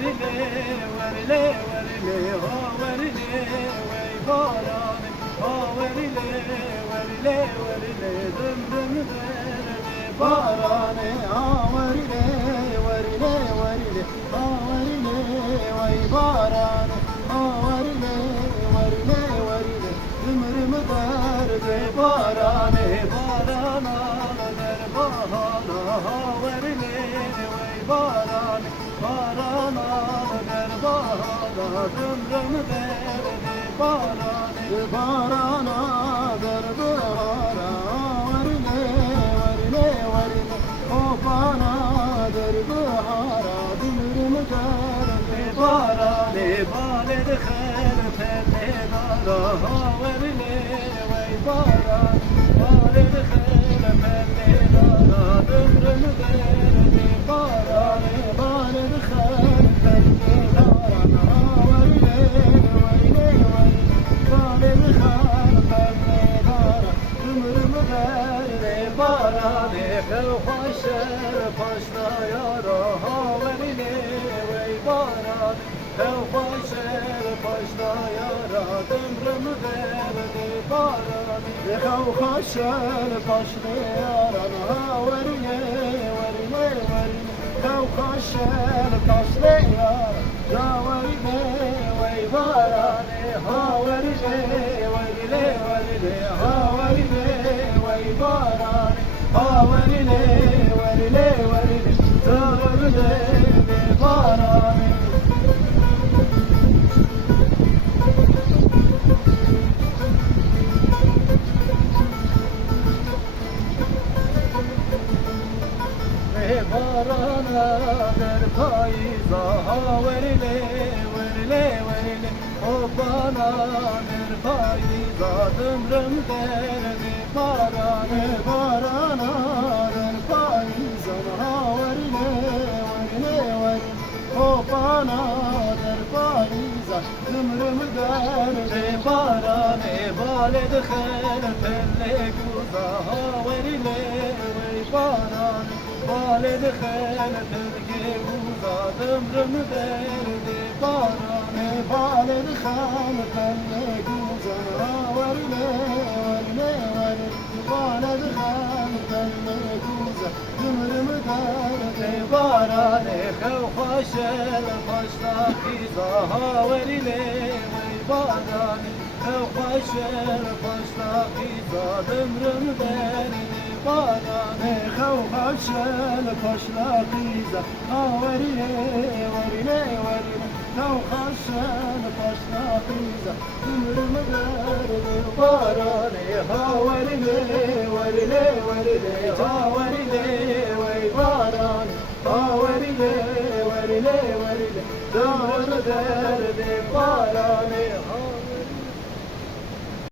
verile verile verile ha verile vey barane ha verile verile verile düm düm derdi barane ha verile verile verile ha verile vey barane ha verile verile verile düm düm derdi barane barana der bahana ha verile vey barane barana der bahana düm düm derdi barane barana der bahana verile verile verile o bana der bahara düm düm derdi barane bale de kher perde dara ha verile vey barane bale de kher perde dara düm düm derdi barane bale de kher perde dara ha verile verile verile bale de kher perde dara düm düm derdi barane kevhaşer paşta yara ha verile vey barane kevhaşer paşta yara düm düm derdi barane kevhaşer paşta yara ha verile verile verile kevhaşer paşta yara ya verile vey barane ha verile verile verile ha verile vey barane ha verile verile verile zararlı barane barana der payza ha verile verile verile o bana der payza dümrüm derdi barane barana der payza ha verile verile verile o bana der payza dümrüm derdi barane bale de kher pelle guza ha verile vey barane bale de kher pelle guza dümrüm derdi barane bale de kher pelle guza ha verile verile verile bale de kher pelle guza dümrüm derdi barane kevhaşer başta kiza ha verile vey barane kevhaşer başta kiza dümrüm derdi barane kevhaşer başta kiza ha verile verile verile kevhaşer başta kiza dümrüm derdi barane ha verile verile verile ha verile vey barane ha verile verile verile dümrüm derdi barane